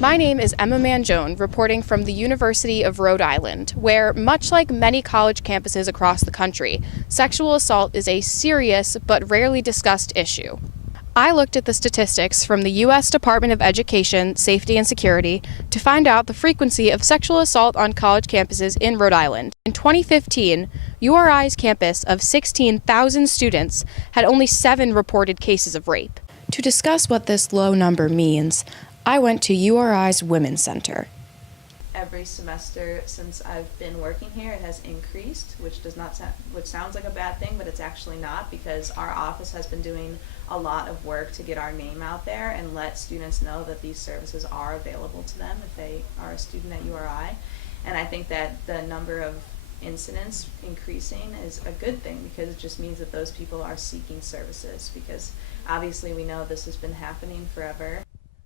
My name is Emma Manjone, reporting from the University of Rhode Island, where, much like many college campuses across the country, sexual assault is a serious but rarely discussed issue. I looked at the statistics from the U.S. Department of Education, Safety and Security to find out the frequency of sexual assault on college campuses in Rhode Island. In 2015, URI's campus of 16,000 students had only 7 reported cases of rape. To discuss what this low number means, I went to URI's Women's Center. Every semester since I've been working here, it has increased, which sounds like a bad thing, but it's actually not, because our office has been doing a lot of work to get our name out there and let students know that these services are available to them if they are a student at URI. And I think that the number of incidents increasing is a good thing, because it just means that those people are seeking services, because obviously we know this has been happening forever.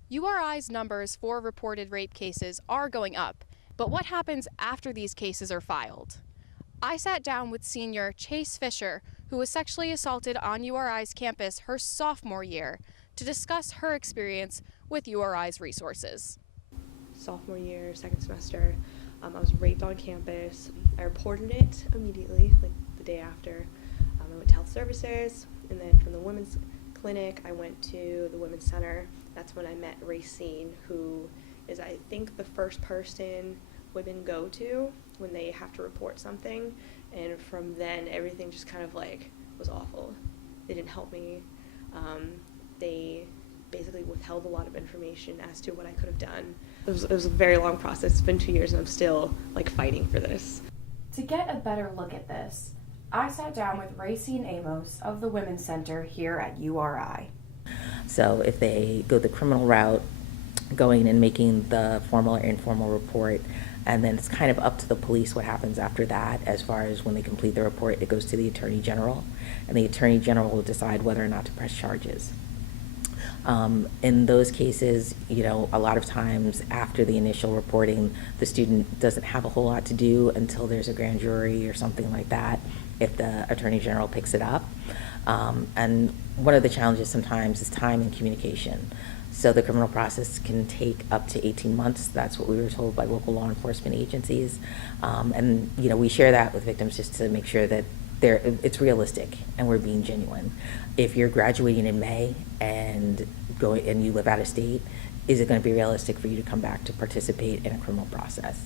URI's numbers for reported rape cases are going up, but what happens after these cases are filed? I sat down with senior Chase Fisher, who was sexually assaulted on URI's campus her sophomore year, to discuss her experience with URI's resources. Sophomore year, second semester, I was raped on campus. I reported it immediately, like the day after. I went to health services, and then from the women's clinic, I went to the women's center. That's when I met Racine, who is, I think, the first person women go to when they have to report something. And from then, everything just kind of was awful. They didn't help me. They basically withheld a lot of information as to what I could have done. It was a very long process. It's been 2 years, and I'm still fighting for this. To get a better look at this, I sat down with Racine Amos of the Women's Center here at URI. So if they go the criminal route, going and making the formal or informal report, and then it's kind of up to the police what happens after that. As far as when they complete the report, it goes to the Attorney General, and the Attorney General will decide whether or not to press charges. In those cases, a lot of times after the initial reporting, the student doesn't have a whole lot to do until there's a grand jury or something like that, if the Attorney General picks it up. And one of the challenges sometimes is time and communication. So the criminal process can take up to 18 months. That's what we were told by local law enforcement agencies. And we share that with victims just to make sure that it's realistic and we're being genuine. If you're graduating in May and you live out of state, is it going to be realistic for you to come back to participate in a criminal process?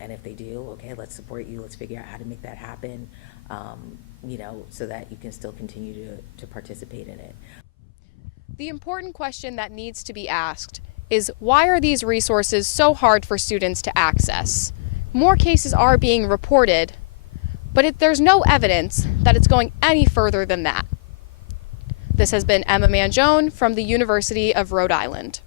And if they do, okay, let's support you. Let's figure out how to make that happen, so that you can still continue to participate in it. The important question that needs to be asked is, why are these resources so hard for students to access? More cases are being reported, but there's no evidence that it's going any further than that. This has been Emma Manjone from the University of Rhode Island.